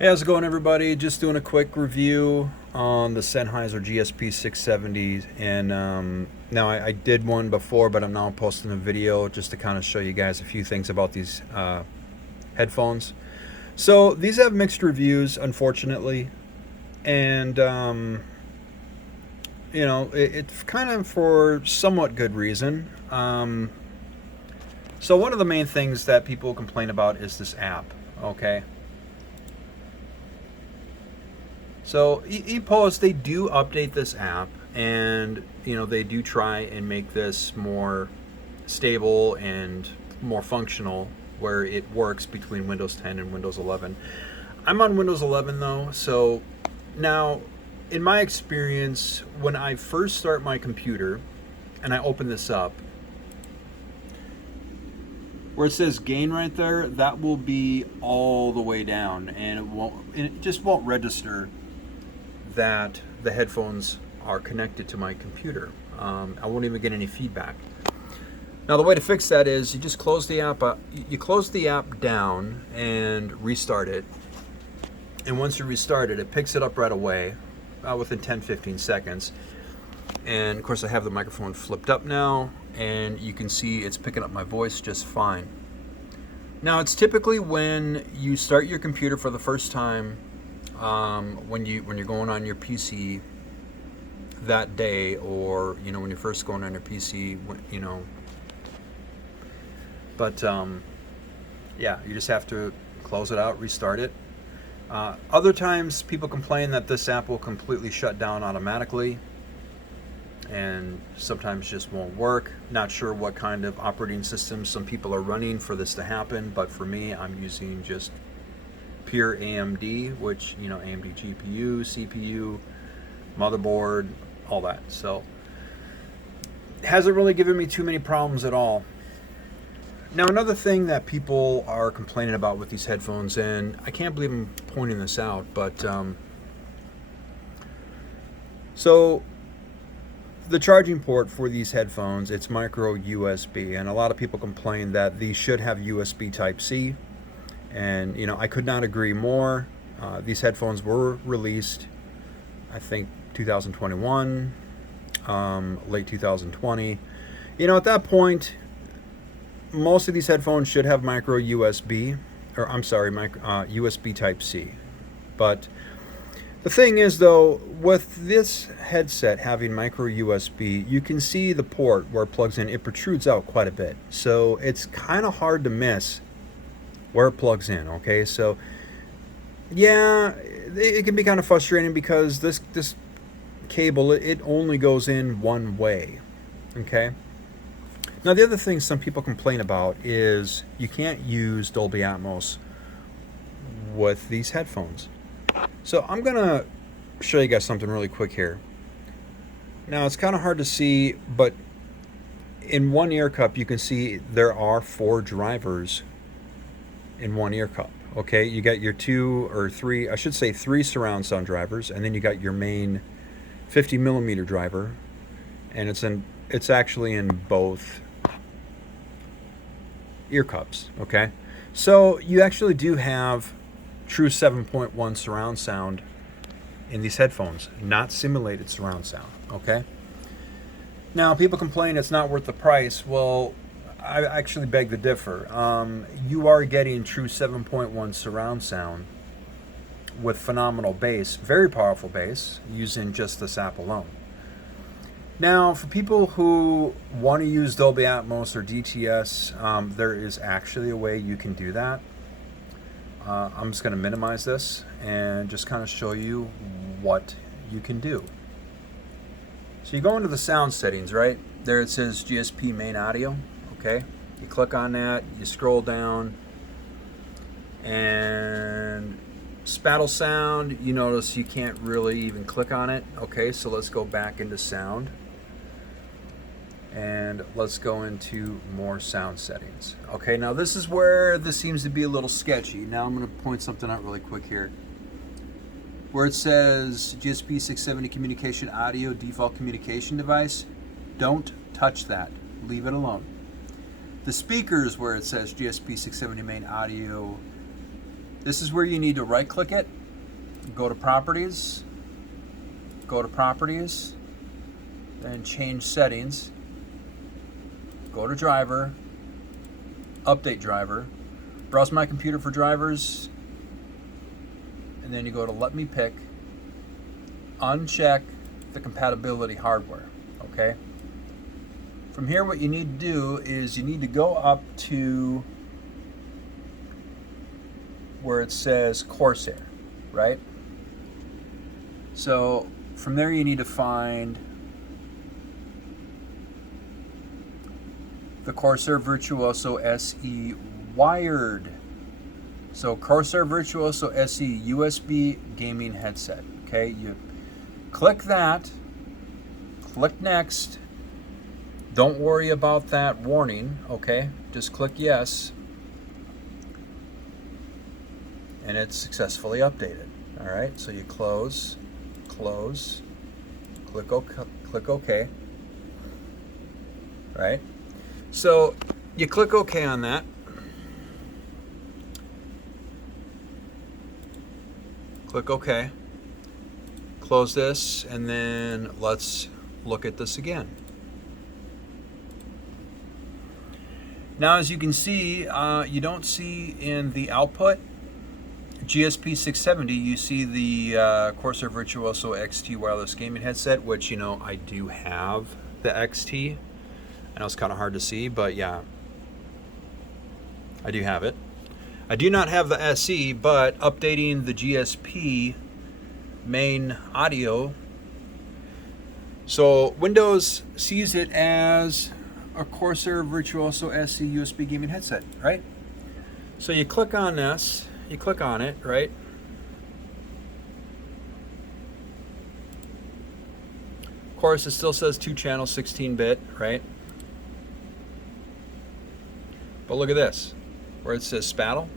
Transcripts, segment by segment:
Hey, how's it going, everybody? Just doing a quick review on the Sennheiser GSP 670. And now I did one before, but I'm now posting a video just to kind of show you guys a few things about these headphones. So these have mixed reviews, unfortunately. And, it's kind of for somewhat good reason. So one of the main things that people complain about is this app, okay? So ePost, they do update this app, and they do try and make this more stable and more functional, where it works between Windows 10 and Windows 11. I'm on Windows 11 though, so now in my experience, when I first start my computer and I open this up, where it says gain right there, that will be all the way down, and it just won't register that the headphones are connected to my computer. I won't even get any feedback. Now the way to fix that is you just close the app you close the app down and restart it. And once you restart it, it picks it up right away within 10-15 seconds. And of course I have the microphone flipped up now, and you can see it's picking up my voice just fine. Now it's typically when you start your computer for the first time, when you're going on your PC that day, or when you're first going on your PC, but yeah, you just have to close it out, restart it. Other times people complain that this app will completely shut down automatically, and sometimes just won't work. Not sure what kind of operating system some people are running for this to happen, but for me, I'm using just pure AMD, which AMD GPU, CPU, motherboard, all that. So it hasn't really given me too many problems at all. Now another thing that people are complaining about with these headphones, and I can't believe I'm pointing this out, but so the charging port for these headphones, it's micro USB, and a lot of people complain that these should have USB Type-C. And I could not agree more. These headphones were released, I think 2021, late 2020. At that point, most of these headphones should have micro USB, or USB Type-C. But the thing is, though, with this headset having micro USB, you can see the port where it plugs in. It protrudes out quite a bit, so it's kind of hard to miss where it plugs in. Okay, so yeah, it can be kind of frustrating because this cable, it only goes in one way. Okay, now the other thing some people complain about is you can't use Dolby Atmos with these headphones. So I'm gonna show you guys something really quick here. Now it's kind of hard to see, but in one ear cup you can see there are 4 drivers in one ear cup. Okay, you got your 2 or 3, I should say 3 surround sound drivers, and then you got your main 50 millimeter driver, and it's actually in both ear cups. Okay, so you actually do have true 7.1 surround sound in these headphones, not simulated surround sound. Okay, now people complain it's not worth the price. Well, I actually beg to differ. You are getting true 7.1 surround sound with phenomenal bass, very powerful bass, using just this app alone. Now, for people who want to use Dolby Atmos or DTS, there is actually a way you can do that. I'm just going to minimize this and just kind of show you what you can do. So you go into the sound settings, right? There it says GSP main audio. Okay, you click on that, you scroll down, and spattle sound, you notice you can't really even click on it. Okay, so let's go back into sound, and let's go into more sound settings. Okay, now this is where this seems to be a little sketchy. Now I'm going to point something out really quick here. Where it says GSP 670 communication audio default communication device, don't touch that, leave it alone. The speakers, where it says GSP 670 main audio This is where you need to right click it, go to properties, then change settings, go to driver, update driver, browse my computer for drivers, and then you go to let me pick, uncheck the compatibility hardware, okay? From here, what you need to do is you need to go up to where it says Corsair, right? So from there you need to find the Corsair Virtuoso SE wired. So Corsair Virtuoso SE USB gaming headset. Okay, you click that, click next. Don't worry about that warning, okay? Just click yes. And it's successfully updated. All right, so you close, click OK. Right? So you click OK on that. Click OK. Close this, and then let's look at this again. Now, as you can see, you don't see in the output GSP 670, you see the Corsair Virtuoso XT wireless gaming headset, which, you know, I do have the XT. I know it's kind of hard to see, but yeah, I do have it. I do not have the SE, but updating the GSP main audio. So Windows sees it as a Corsair Virtuoso SE USB gaming headset, right? So you click on this. You click on it, right? Of course, it still says 2-channel 16-bit, right? But look at this, where it says Spattle.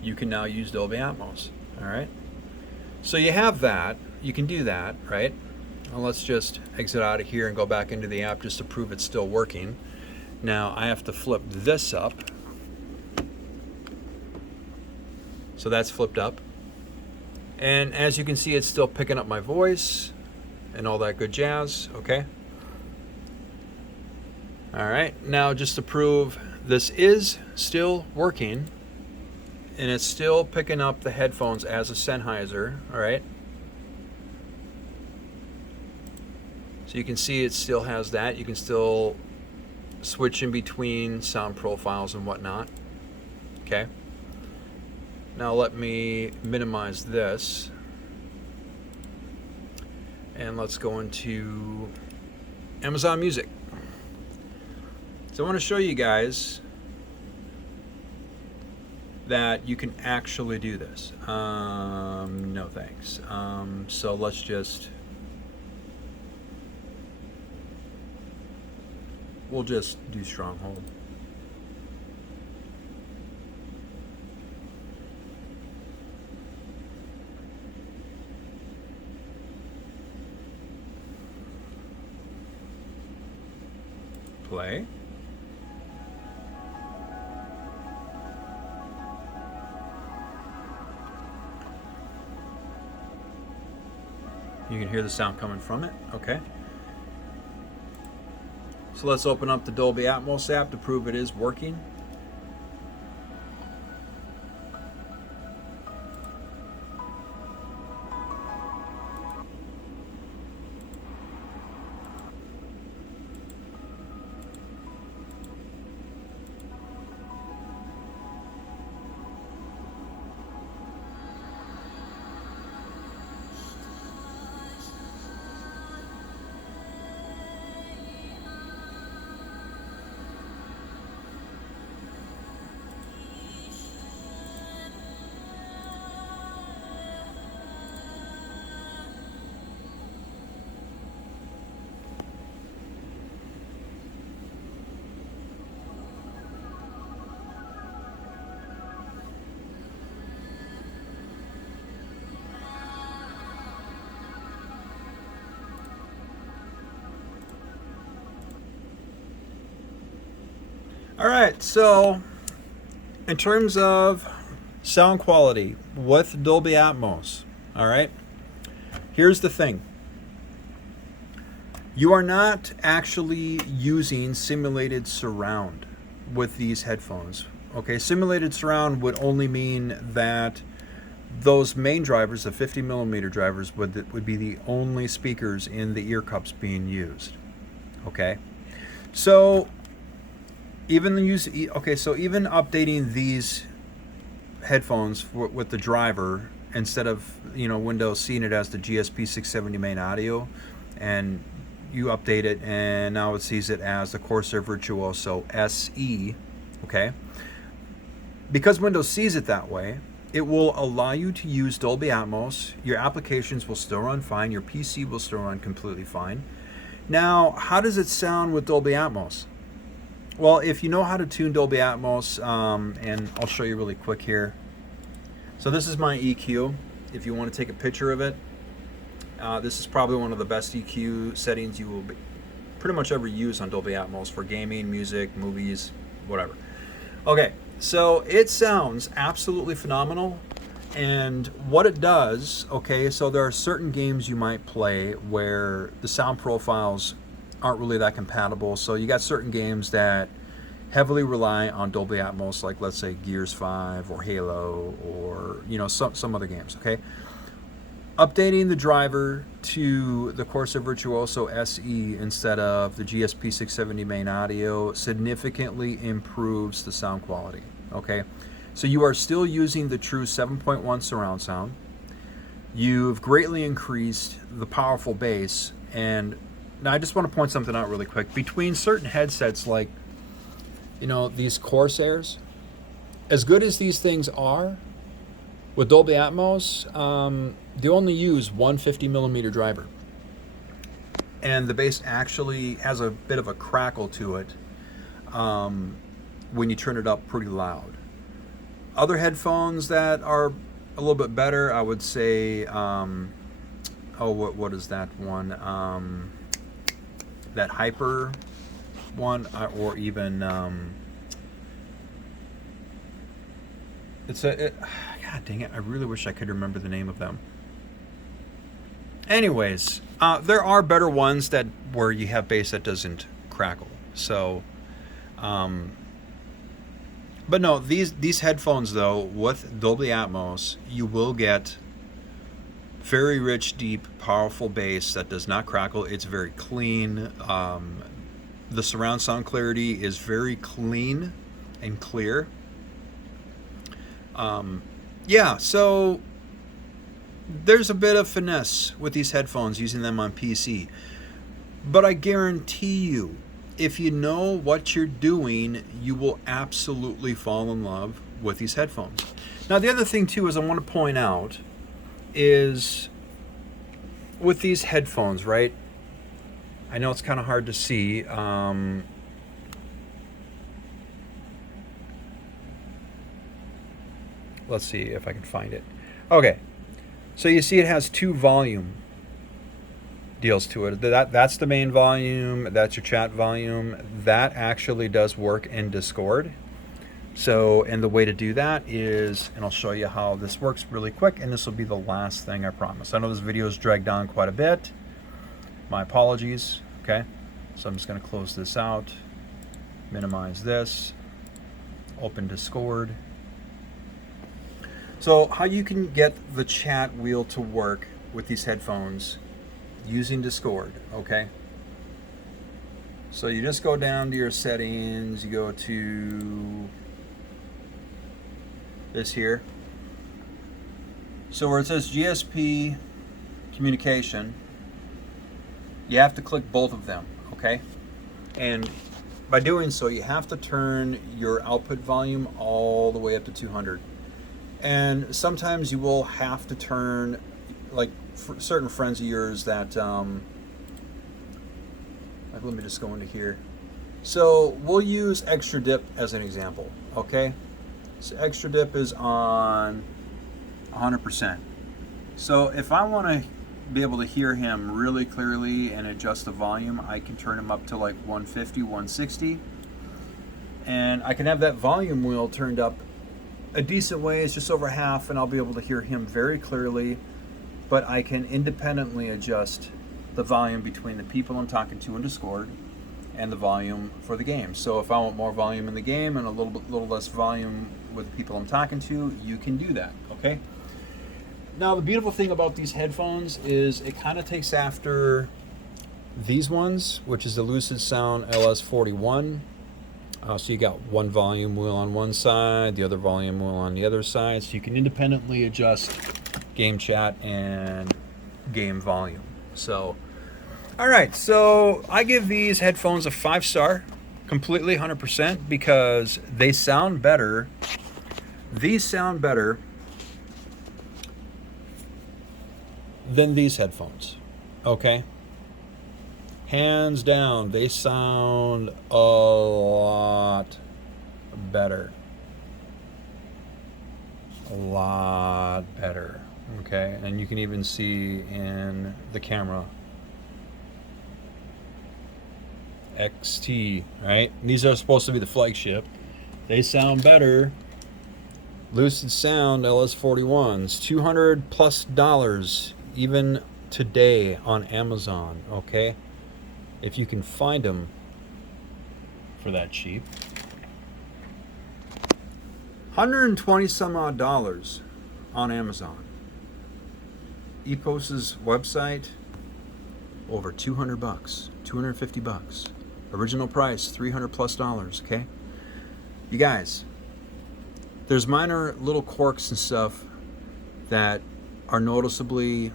You can now use Dolby Atmos, all right? So you have that, you can do that, right? Well, let's just exit out of here and go back into the app just to prove it's still working. Now I have to flip this up. So that's flipped up. And as you can see, it's still picking up my voice and all that good jazz, okay? All right, now just to prove this is still working and it's still picking up the headphones as a Sennheiser, all right? So you can see it still has that. You can still switch in between sound profiles and whatnot, okay? Now let me minimize this and let's go into Amazon Music. So I want to show you guys that you can actually do this. No thanks. So let's just, we'll just do Stronghold. Play. You can hear the sound coming from it, okay? So let's open up the Dolby Atmos app to prove it is working. All right, so In terms of sound quality with Dolby Atmos, all right, here's the thing. You are not actually using simulated surround with these headphones. Okay, simulated surround would only mean that those main drivers, the 50 millimeter drivers, would be the only speakers in the ear cups being used. Okay, so even even updating these headphones with the driver, instead of Windows seeing it as the GSP 670 main audio, and you update it and now it sees it as the Corsair Virtuoso SE, okay? Because Windows sees it that way, it will allow you to use Dolby Atmos. Your applications will still run fine. Your PC will still run completely fine. Now, how does it sound with Dolby Atmos? Well, if you know how to tune Dolby Atmos, and I'll show you really quick here. So this is my EQ. If you want to take a picture of it, this is probably one of the best EQ settings you will pretty much ever use on Dolby Atmos for gaming, music, movies, whatever. Okay, so it sounds absolutely phenomenal. And what it does, okay, so there are certain games you might play where the sound profiles aren't really that compatible. So you got certain games that heavily rely on Dolby Atmos, like let's say Gears 5 or Halo, or some other games, okay? Updating the driver to the Corsair Virtuoso SE instead of the GSP 670 main audio significantly improves the sound quality, okay? So you are still using the true 7.1 surround sound. You've greatly increased the powerful bass. And now I just want to point something out really quick. Between certain headsets like, these Corsairs, as good as these things are, with Dolby Atmos, they only use one 50 millimeter driver. And the bass actually has a bit of a crackle to it when you turn it up pretty loud. Other headphones that are a little bit better, I would say, what is that one? That Hyper one, or even God dang it! I really wish I could remember the name of them. Anyways, there are better ones where you have bass that doesn't crackle. So, but no, these headphones though, with Dolby Atmos, you will get very rich, deep, powerful bass that does not crackle. It's very clean. The surround sound clarity is very clean and clear. Yeah, so there's a bit of finesse with these headphones using them on PC. But I guarantee you, if you know what you're doing, you will absolutely fall in love with these headphones. Now, the other thing too is I want to point out is with these headphones, right? I know it's kind of hard to see. Let's see if I can find it. Okay, so you see it has two volume deals to it. That's the main volume, that's your chat volume. That actually does work in Discord. So, and the way to do that is, and I'll show you how this works really quick, and this will be the last thing, I promise. I know this video is dragged on quite a bit. My apologies, okay? So I'm just gonna close this out, minimize this, open Discord. So how you can get the chat wheel to work with these headphones using Discord, okay? So you just go down to your settings, you go to this here. So where it says GSP communication, you have to click both of them, okay? And by doing so, you have to turn your output volume all the way up to 200. And sometimes you will have to turn, like for certain friends of yours that, like, let me just go into here. So we'll use extra dip as an example, okay? So extra dip is on 100%. So if I want to be able to hear him really clearly and adjust the volume, I can turn him up to like 150, 160. And I can have that volume wheel turned up a decent way. It's just over half, and I'll be able to hear him very clearly. But I can independently adjust the volume between the people I'm talking to in Discord and the volume for the game. So if I want more volume in the game and a little less volume with the people I'm talking to, you can do that, okay? Now, the beautiful thing about these headphones is it kind of takes after these ones, which is the Lucid Sound LS41. So you got one volume wheel on one side, the other volume wheel on the other side, so you can independently adjust game chat and game volume. So, all right, so I give these headphones a 5-star, completely 100%, because they sound better. These sound better than these headphones, okay? Hands down, they sound a lot better. A lot better, okay? And you can even see in the camera. XT, right? These are supposed to be the flagship. They sound better. Lucid Sound LS41s, $200+ even today on Amazon, okay? If you can find them for that cheap. 120 some odd dollars on Amazon. Epos's website, over $200, $250. Original price, $300+, okay? You guys, there's minor little quirks and stuff that are noticeably,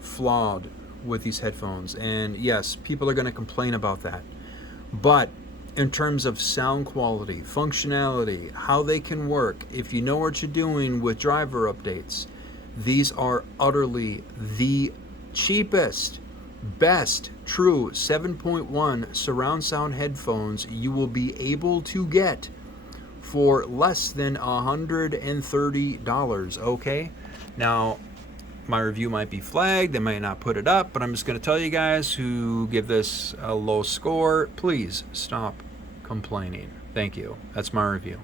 flawed with these headphones. And yes, people are going to complain about that. But in terms of sound quality, functionality, how they can work, if you know what you're doing with driver updates, these are utterly the cheapest, best, true 7.1 surround sound headphones you will be able to get for less than $130, okay? Now, my review might be flagged, they might not put it up, but I'm just going to tell you guys who give this a low score, please stop complaining. Thank you. That's my review.